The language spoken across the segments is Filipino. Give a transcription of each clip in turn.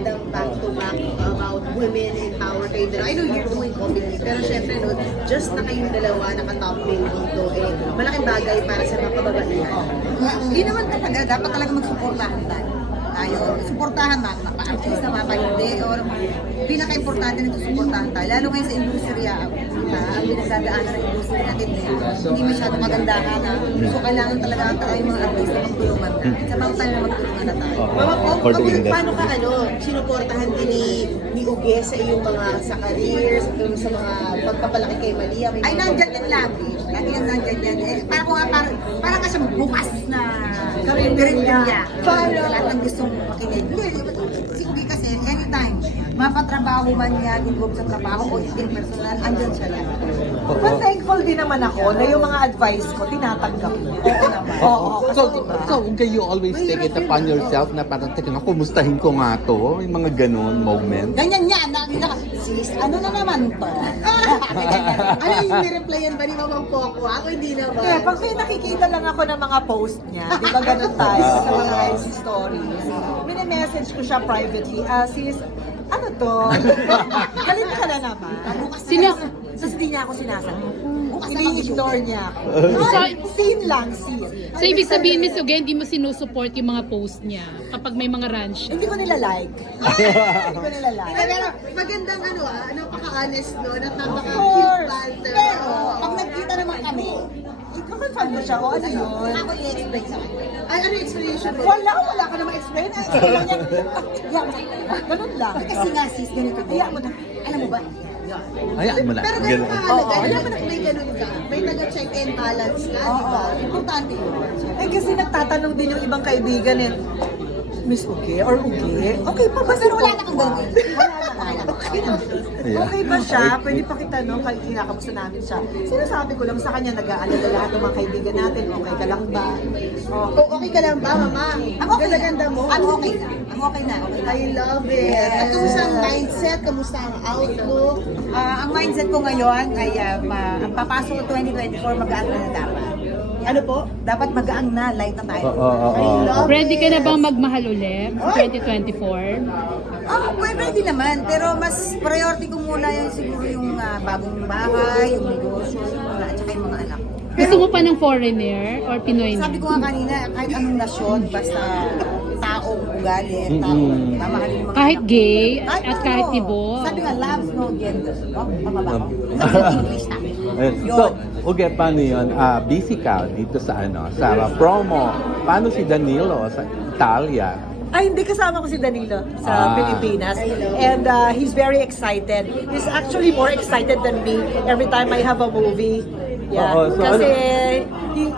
magandang back-to-back about women empowered kayo dalawa. I know you're doing comedy, pero syempre, no, just na kayong dalawa nakatop mail dito, malaking bagay para sa mga kababaihan. Hindi naman talaga, dapat talaga magsuportahan tayo. Suportahan mapa-artista, mapa-hindi, or pinaka-importante nito suportahan tayo. Lalo ngayon sa industriya, ang pinagdadaanan ng industriya natin, hindi masyado magandahan. So kailangan talaga tayo mga artista magtulungan na. Sa mga tayo na magtulungan na tayo. Mama Pog, paano ka sinuportahan din ni Uge sa iyong mga sa career, sa mga pagpapalaki kay Malia? Ay, nandyan yan lagi. Lagi yan nandyan yan. Parang kasi bukas na career niya. Sa lahat ng gustong makinig. Hindi kasi anytime, mapatrabaho man yan, involved sa trabaho o hindi personal, andyan siya lang. But thankful din naman ako na yung mga advice ko, tinatanggap mo. Oo naman. So, you always take it upon yourself na parang, teka nga, kumustahin ko nga to? Yung mga ganun moment. Ganyan yan. Sis, ano na naman to? Ano yung nireplyan ba ni Mama Pog? Ako hindi naman. Kaya pag may nakikita lang ako ng mga post niya, di ba ganun tayo sa mga IG stories, mini-message ko siya privately, sis, ano to? Galit ka na naman. Tapos hindi niya ako sinasagot. Ini-ignore niya ako. Scene lang, scene. So, ibig sabihin, Miss Uge, hindi mo sinusupport yung mga post niya kapag may mga run siya? Hindi ko nila-like. Hindi ko nila-like. Pero magandang napaka-honest, no? Of Napaka-cute course. banter. Pero, pag nagkita naman kami, Ikaw-confront ko siya, o ano yun? ako i-explain sa kanya. Ay, ano yung explanation mo? Wala ka naman explain. Ang explain lang yan. Ganun lang. Kasi nga sis, ganito din. Hayaan mo na. Alam mo ba? Hayaan mo na. Pero Ganun. ganun Oo, mahalaga na may ganun ka. May taga-check and balance ka, di ba? Importante yun. Eh kasi nagtatanong din yung ibang kaibigan Miss Uge or Uge, okay pa ba? Pero wala na kang gagawin. Okay ba siya? Pwede pa kita kinakamusta namin siya. Sinasabi ko lang sa kanya, nag-aalala lahat ng mga kaibigan natin, okay ka lang ba? Okay ka lang ba, Mama? Ang okay na. Ganda mo. Ang okay na. Ang okay na. Okay na. I love it. At kamusta ang mindset? Kamusta ang outlook? Ang mindset ko ngayon ay ang papasok ko 2024, mag-aan na dapat. Ano po? Dapat mag-aan na, light na tayo. I love Ready ka na it. bang magmahal ulit? 2024? Pwede naman, pero mas priority ko muna yung siguro yung bagong bahay, yung negosyo, yung mga, at saka yung mga anak ko. Gusto mo pa ng foreigner or Pinoy na? Sabi ko nga kanina, kahit anong nasyon, basta taong ugali, mamahalin mo. Kahit gay at ano. kahit tibo? Sabi nga, love's no gender. No? Tama ba? English na. So, Uge, paano yun? Busy ka dito sa promo. Paano si Danilo sa Italia? Ay, hindi kasama ko si Danilo sa Pilipinas. And he's very excited. He's actually more excited than me every time I have a movie. Yeah. Oo, so Kasi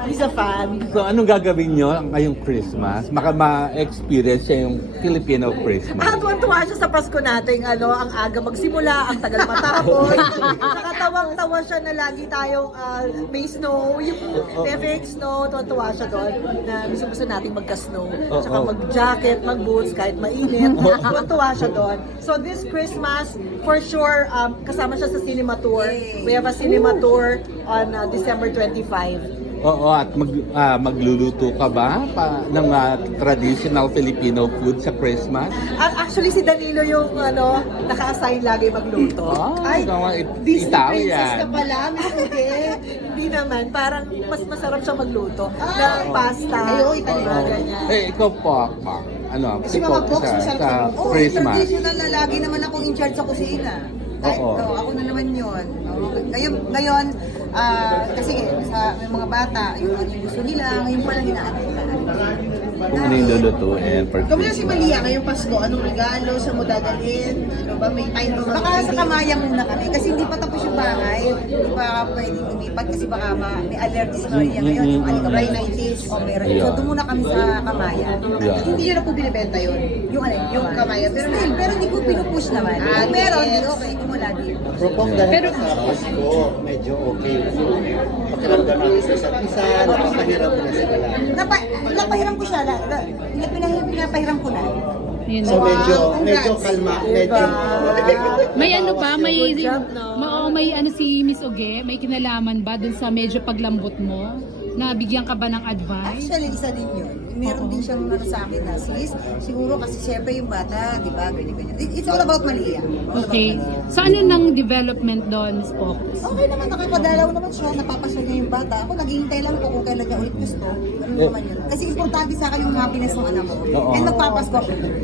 he's a fan. So, anong gagawin nyo ngayong Christmas? Ma-experience siya yung Filipino Christmas. Tuwan-tuwa siya sa Pasko nating ang aga magsimula, ang tagal matapos. Nakatawang-tawa siya na lagi tayong may snow, yung perfect snow. Tuwan-tuwa siya doon na gusto nating magka-snow. Tsaka mag-jacket, mag-boots, kahit mainit. Tuwan-tuwa siya doon. So this Christmas, for sure, kasama siya sa cinema tour. We have a cinema tour on December 25. Oo, at magluluto ka ba ng traditional Filipino food sa Christmas? Actually, si Danilo yung naka-assign lagi magluto. Ay, Disney princess ka pala, Miss Uge. Hindi naman, parang mas masarap siya magluto ng pasta. Ay, Italiano. Ganyan. Ikaw po, Si Mama Pox, masarap sa sa Christmas. Traditional na lagi naman akong in charge sa kusina. Oo. Ako na naman yun. Ngayon, kasi sa mga bata, yung gusto nila, ngayon pa lang hinahanap nila. Kung ano yung lulutuin for Kamusta si Christmas. Malia ngayong Pasko? Anong regalo? Saan mo dadalhin? Ano ba? May time ba? Baka sa Kamaya muna kami kasi hindi pa tapos yung bahay. Hindi pa pwedeng lumipat kasi baka may allergy si Maria ngayon. Yung Rhinitis. O meron. Yeah. So doon muna kami sa Kamaya. Yeah. Hindi nyo na po binibenta yun? Yung alin? Yung kamaya. Pero still, pero hindi ko pinupush naman. Kung meron, yes. okay. Kung wala, di. Propong dahil sa Pasko, medyo okay. Pakiramdam natin sa isa't isa, napapahirap na sila lang. Napahiram ko siya. Pinapahiram ko na. Yun So na. medyo kalma, medyo... May ano ba? May, Good job, no? may si Miss Uge? May kinalaman ba dun sa medyo paglambot mo? Nabigyan ka ba ng advice? Actually, isa din yun. meron din siyang ano sa akin na sis, siguro kasi syempre yung bata, di ba, ganyan-ganyan. It's all about Malia. All about Okay. Malia. So ano nang development doon, Miss Focus? Okay naman, nakakadalaw naman siya, napapasya niya yung bata. Ako naghihintay lang po kung kailan niya ulit gusto. Ano naman yun. Kasi importante sa akin yung happiness ng anak ko. Oo. And magpapasko.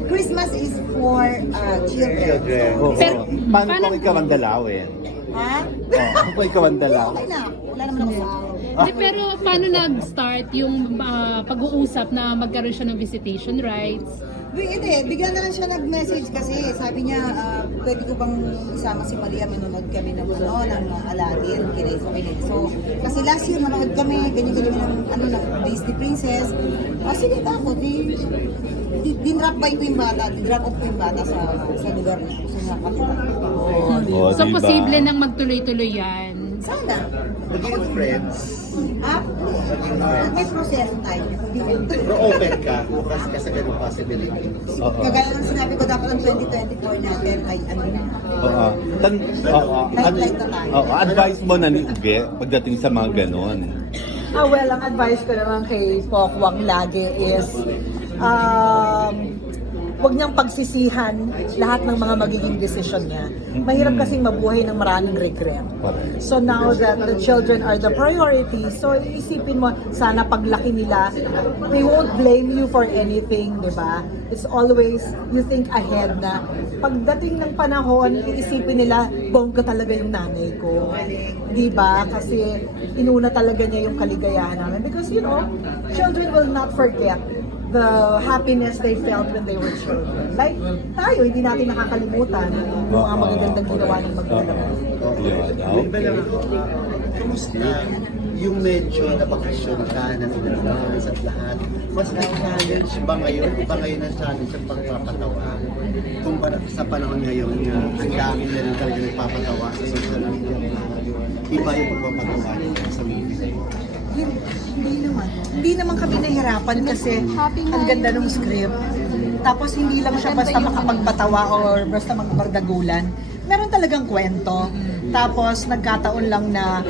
Christmas is for children. Children. Oo. Pero, Paano paano- kung ikaw ang dalawin? Ha? Oo, kung ikaw ang dalawin. Okay na. Wala naman ako sa Hindi, pero paano nag-start yung pag-uusap na magkaroon siya ng visitation rights? Hindi, bigla na lang siya nag-message kasi sabi niya, pwede ko bang isama si Maria, manonood kami ng Aladdin, kinay. So, kasi last year manonood kami, ganyan-ganyan ng Disney Princess. Sige ako, dinrap by ko yung bata, dinrap off ko yung bata sa lugar niya. So, Oo, So, diba? posible nang magtuloy-tuloy yan. sana. Maging friends. May proseso tayo. Pero open ka, bukas ka sa ganung possibility. Oo. Kagaya ng sinabi ko, dapat ang 2024 natin ay ano, Oo. Oo. Light na tayo. Oo. Advice mo na ni Uge pagdating sa mga ganon. Well, ang advice ko naman kay Pokwang lagi is, huwag niyang pagsisihan lahat ng mga magiging desisyon niya. Mahirap kasing mabuhay ng maraming regret. Correct. So now that the children are the priority, so isipin mo, sana paglaki nila, they won't blame you for anything, di ba? It's always, you think ahead na, pagdating ng panahon, iisipin nila, bongga talaga yung nanay ko. Di ba? Kasi inuna talaga niya yung kaligayahan namin. Because, you know, children will not forget the happiness they felt when they were children. Like tayo, hindi natin nakakalimutan yung mga magagandang ginawa ng magulang. Yeah, Kamusta? Yung medyo napakasyon ka ng inangas at lahat, mas may challenge ba ngayon? Iba ngayon ang challenge ang pagpapatawa? Kumpara sa panahon ngayon na ang dami na rin talaga nagpapatawa sa social media. Iba yung pagpapatawa nila sa movie. Hindi naman kami nahirapan kasi ang ganda ng script. Tapos hindi lang siya basta makapagpatawa or basta magbardagulan. Meron talagang kwento. Tapos nagkataon lang na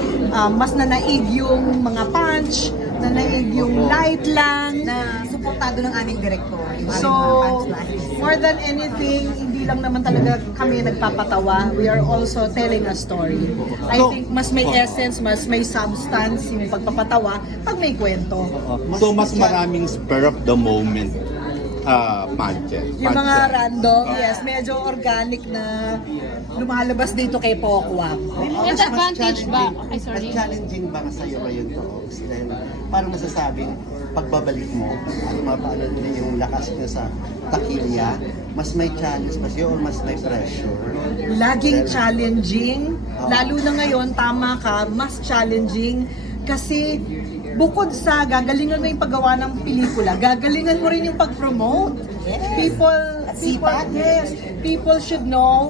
mas nanaig yung mga punch, nanaig yung light lang. Na suportado ng aming direktor. Yung aming So, mga punchlines. more than anything, hindi lang naman talaga kami nagpapatawa. We are also telling a story. I think mas may essence, mas may substance yung pagpapatawa pag may kwento. So mas maraming spur of the moment punches. Yung mga random, yes, medyo organic na lumalabas dito kay Pokwang. May advantage ba? Ay, sorry. Mas challenging ba sa'yo ngayon to? Dahil parang masasabing, pagbabalik mo, at mapaano din yung lakas mo sa takilya, mas may challenge ba sa'yo or mas may pressure? Laging challenging, lalo na ngayon, tama ka, mas challenging kasi bukod sa gagalingan mo yung paggawa ng pelikula, gagalingan mo rin yung pag-promote. People should know,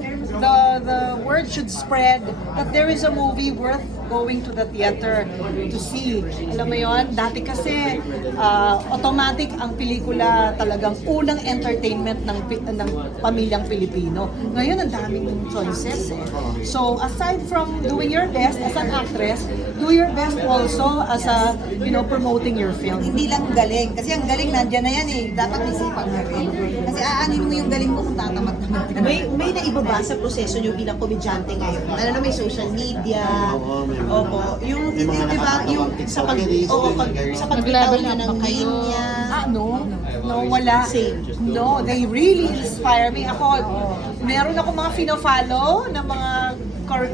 the word should spread that there is a movie worth going to the theater to see. Alam mo yon, dati kasi automatic ang pelikula talagang unang entertainment ng pamilyang Pilipino. Ngayon ang daming choices eh. So aside from doing your best as an actress, do your best also as a, promoting your film. Hindi lang galing. Kasi ang galing nandiyan na yan eh. Dapat may sipag na rin. Kasi aanin mo yung galing mo kung tatamad-tamad ka na. May naiba ba sa proseso nyo bilang komedyante ngayon? Lalo na may social media. Oo, may mga- Opo. Yung, may mga di ba, yung sa pag, nakakawang oo, sa pagbitaw Nag-level nyo up ng ba kayo? linya. No, wala. Same. No, they really inspire me. Ako, meron ako mga fino-follow ng mga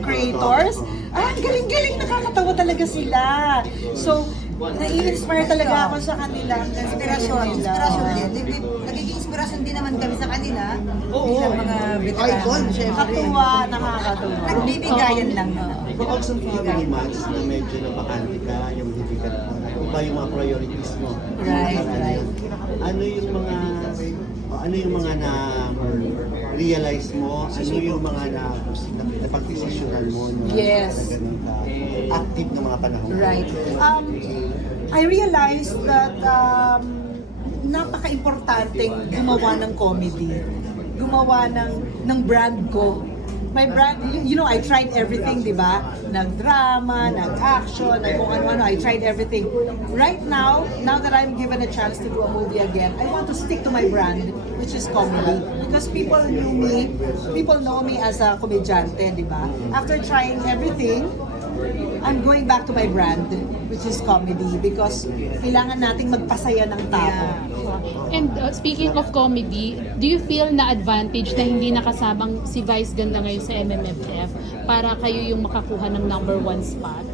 creators. Ang galing-galing, nakakatawa talaga sila. So, nai-inspire talaga ako sa kanila. Inspirasyon din. Nagiging inspirasyon din naman kami sa kanila. Bilang mga veterano. Icon, syempre. Nakakatuwa, nakakatuwa. Nagbibigayan lang. Bukod sa family months na medyo napakante ka, yung hindi ka iba yung mga priorities mo. Right. Ano yung mga na realize mo? Ano yung mga napagdesisyonan mo? Yes. Na ganun ka active ng mga panahon. Right. I realized that napaka-importanting gumawa ng comedy. Gumawa ng brand ko My brand, you know, I tried everything, di ba? Nag-drama, nag-action, kung ano-ano, I tried everything. Right now that I'm given a chance to do a movie again, I want to stick to my brand, which is comedy. Because people know me as a komedyante, di ba? After trying everything, I'm going back to my brand, which is comedy, because kailangan nating magpasaya ng tao. And speaking of comedy, do you feel na advantage na hindi nakasabang si Vice Ganda ngayon sa MMFF para kayo yung makakuha ng #1 spot?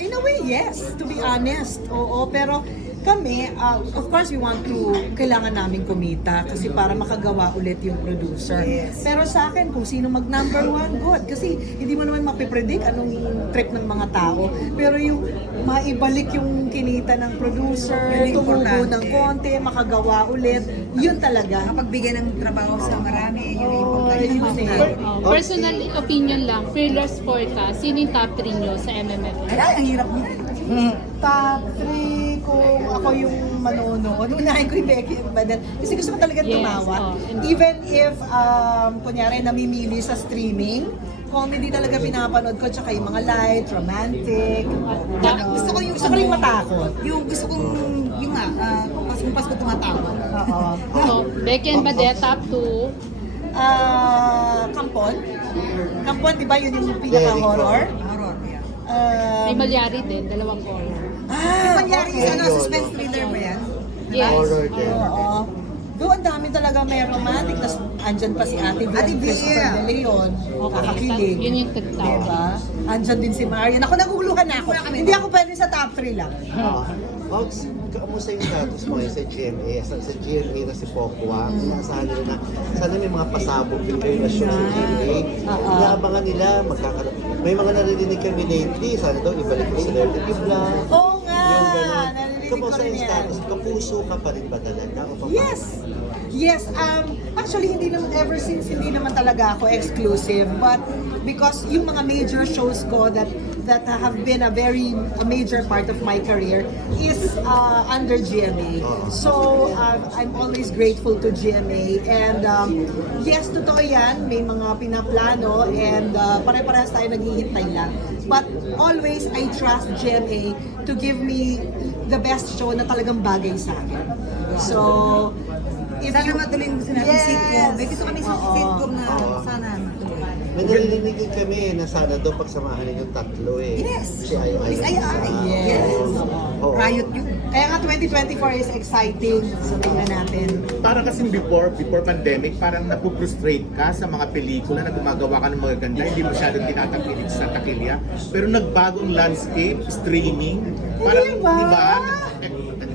In a way, yes, to be honest. Oo, pero kami, of course, we want to, kailangan namin kumita kasi para makagawa ulit yung producer. Pero sa akin, kung sino mag #1, good. Kasi hindi mo naman mapipredict anong trip ng mga tao. Pero yung maibalik yung kinita ng producer, Yun yung tumubo importante. ng konti, makagawa ulit, yun talaga. Mapagbigyan ng trabaho sa marami, yun yung importante. Yun eh. Personal opinion lang, fearless forecast, sino yung top 3 nyo sa MMFF? Ay, ang hirap niya. Top 3 kung ako yung manonood. Unahin ko yung Becky and Badet. Kasi gusto ko talaga Yes, tumawa. oh. Even if, kunyari, namimili sa streaming, comedy talaga pinapanood ko, tsaka yung mga light, romantic. Gusto ko yung gusto ko rin matakot. Yung gusto kong, yung nga, Pasko tumatawa. Oo. So, Becky and Badet, top 2. Kampon. Kampon, di ba yun yung pinaka-horror? Horror, yeah. May Malyari din, dalawang horror. Yung mangyari okay. sa suspense thriller ba yan? Yes. Horror din. Oo. Doon, ang dami talaga may romantic. Tapos, andyan pa si Ate V. Ate V, Christopher yeah. De Leon. Kakakilig. Yun yung tagtawa. Diba? Andyan din si Marian. Ako, naguguluhan na ako. Hindi ako pwede sa top 3 lang. Ox, kamusta yung status mo ngayon sa GMA? Sa GMA na si Pokwa, inaasahan nila na sana may mga pasabog yung relasyon sa GMA. Inaabangan nila, magkakaroon. May mga narinig kami lately, sana daw ibalik yung celebrity vlog. Oo nga! Yung gano'n. Narinig ko Kamusta rin yung yan. status? Kapuso ka pa rin ba talaga? O paano? Yes! Yes, actually hindi naman ever since hindi naman talaga ako exclusive, but because yung mga major shows ko that have been a major part of my career is under GMA. So I'm always grateful to GMA, and yes, totoo yan, may mga pinaplano, and pare-parehas tayo naghihintay lang. But always I trust GMA to give me the best show na talagang bagay sa akin. So if Sana you matuloy yung gusto natin sitcom. May gusto kami sa Oo. sitcom na Oo. sana matuloy. May narinig din kami na sana daw pagsamahan yung tatlo eh. Yes. Si Ay Ay. Miss Ay Ay. Yes. Oo. Riot yun. Kaya nga 2024 is exciting. So tingnan natin. Parang kasi before pandemic, parang napuprustrate ka sa mga pelikula na gumagawa ka ng mga ganda, hindi masyadong tinatakilig sa takilya. Pero nagbagong landscape, streaming, parang, Hindi ba? di ba?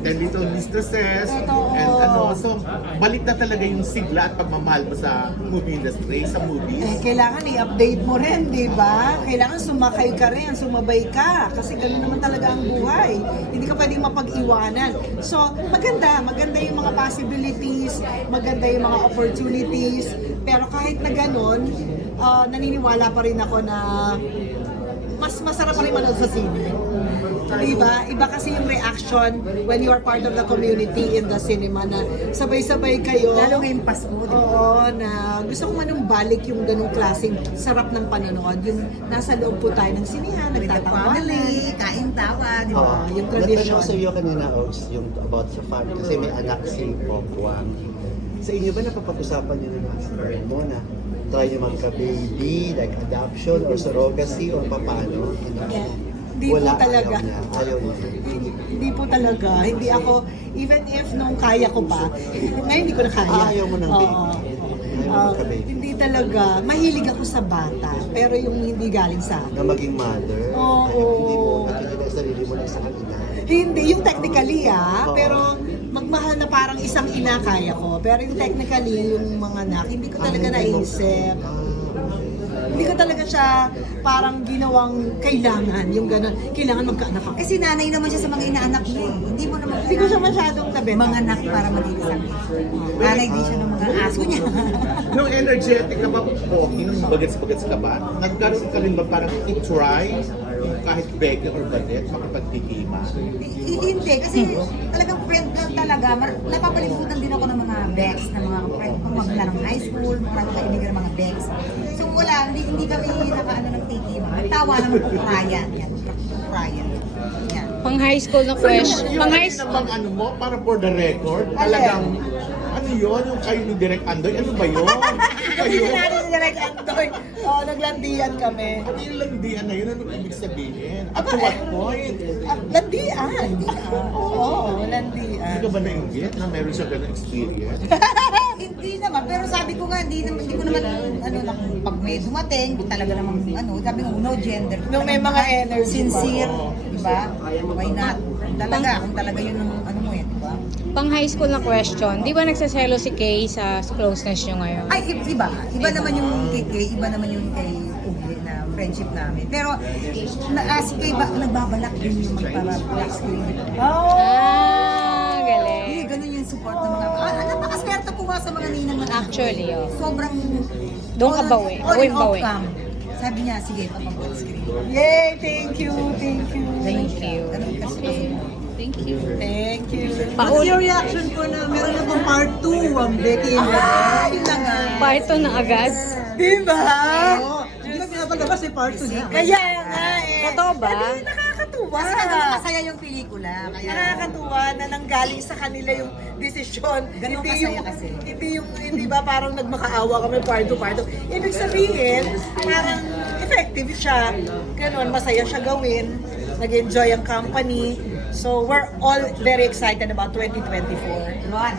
And little mistresses, Totoo. and so, balik na talaga yung sigla at pagmamahal mo sa movie industry, sa movies. Kailangan i-update mo rin, di ba? Kailangan sumakay ka rin, sumabay ka. Kasi gano'n naman talaga ang buhay. Hindi ka pwedeng mapag-iwanan. So, maganda yung mga possibilities, maganda yung mga opportunities. Pero kahit na gano'n, naniniwala pa rin ako na mas masarap pa rin manood sa sine. Diba? Iba kasi yung reaction when you are part of the community in the cinema na sabay-sabay kayo. Lalo ngayong Pasko. di ba? Oo, na gusto ko manumbalik yung ganung klaseng sarap ng panonood. Yung nasa loob po tayo ng sinihan, With the nagtatawanan. family, kain tawa, di ba? Oo. yung tradition. Natanong sa iyo kanina, Ox, yung about sa family, kasi may anak si Pokwa. Sa inyo ba napapag-usapan niyo ng husband mo na try niyo magka-baby, like adoption or surrogacy or paano? Hindi po talaga. Ayaw niya. Hindi po talaga. Hindi ako, even if nung kaya ko pa, ngayon hindi ko na kaya. Ayaw mo ng Oo. baby. Ayaw mo magka-baby. Hindi talaga. Mahilig ako sa bata, pero yung hindi galing sa akin. Na maging mother. Oo. Hindi mo nakikita yung sarili mo na isang ina. Hindi, yung technically Oo. pero magmahal na parang isang ina kaya ko. Pero yung technically, yung mga anak, hindi ko talaga naisip. Hindi ko talaga siya parang ginawang kailangan, yung gano'n. Kailangan magkaanak ako. Kasi nanay naman siya sa mga inaanak niya eh. Hindi mo naman Hindi ko siya masyadong nabenta. mga anak para maging isang nanay din siya ng mga aso niya. Nung energetic ka ba, Poki, nung bagets-bagets ka ba, nagkaroon ka rin ba parang i-try kahit Becky or Badet, makipagtikima? Hindi, kasi talagang friend na talaga. Napapalibutan din ako ng mga Bex, ng mga friend ko magla ng high school, mga kaibigan ng mga Bex. So wala, hindi kami nakaano ng tikim. Tawa naman po Ryan. Yan, Ryan. Yan. Pang high school na question. Yung Pang high alin school. namang ano mo, para for the record, talagang, ano yun, yung kayo ni Direk Andoy, ano ba yun? Kasi Kayo? natin si Direk Andoy, naglandian kami. Ano yung landian na yun? Ano ibig sabihin? At to what point? Landian. Oo, landian. Hindi ka ba nainggit na meron siya ganun experience? Hindi naman, pero sabi ko nga, hindi ko naman, pag may dumating, talaga namang, sabi ko, no gender. Nung may mga energy pa. Sincere, di ba? Why not? Talaga, kung talaga yun ang di ba? Pang high school na question. Di ba nagsaselo si Kay sa closeness nyo ngayon? Ay, iba. Iba naman yung kay Kay, iba naman yung kay Ugi na friendship namin. Pero, si Kay nagbabalak din yung magpapa-black screen. Ah, galing. Hindi, ganun yung support ng mga, napakaswerte ko nga sa mga ninang na Actually, oh. sobrang, Doon ka bawi. all Uy, in bawi. off cam. Sabi niya, sige, papag-black screen. Yay! Thank you. Thank you. Ganun kasi. Thank you. Thank you. Paul- What's your reaction po na meron na pong part 2 ang Becky and Yun na nga. Parto na agad. Diba? Hindi na pinapalabas si part 2 niya. Kaya nga eh. Totoo ba? Hindi, nakakatuwa. Kasi ganun masaya yung pelikula. Kaya, Nakakatuwa na nanggaling sa kanila yung desisyon. Ganun kasaya kasi. Hindi ba parang nagmakaawa kami part 2. Ibig sabihin, parang effective siya. Ganun, masaya siya gawin. Nag-enjoy ang company. So we're all very excited about 2024. Ron.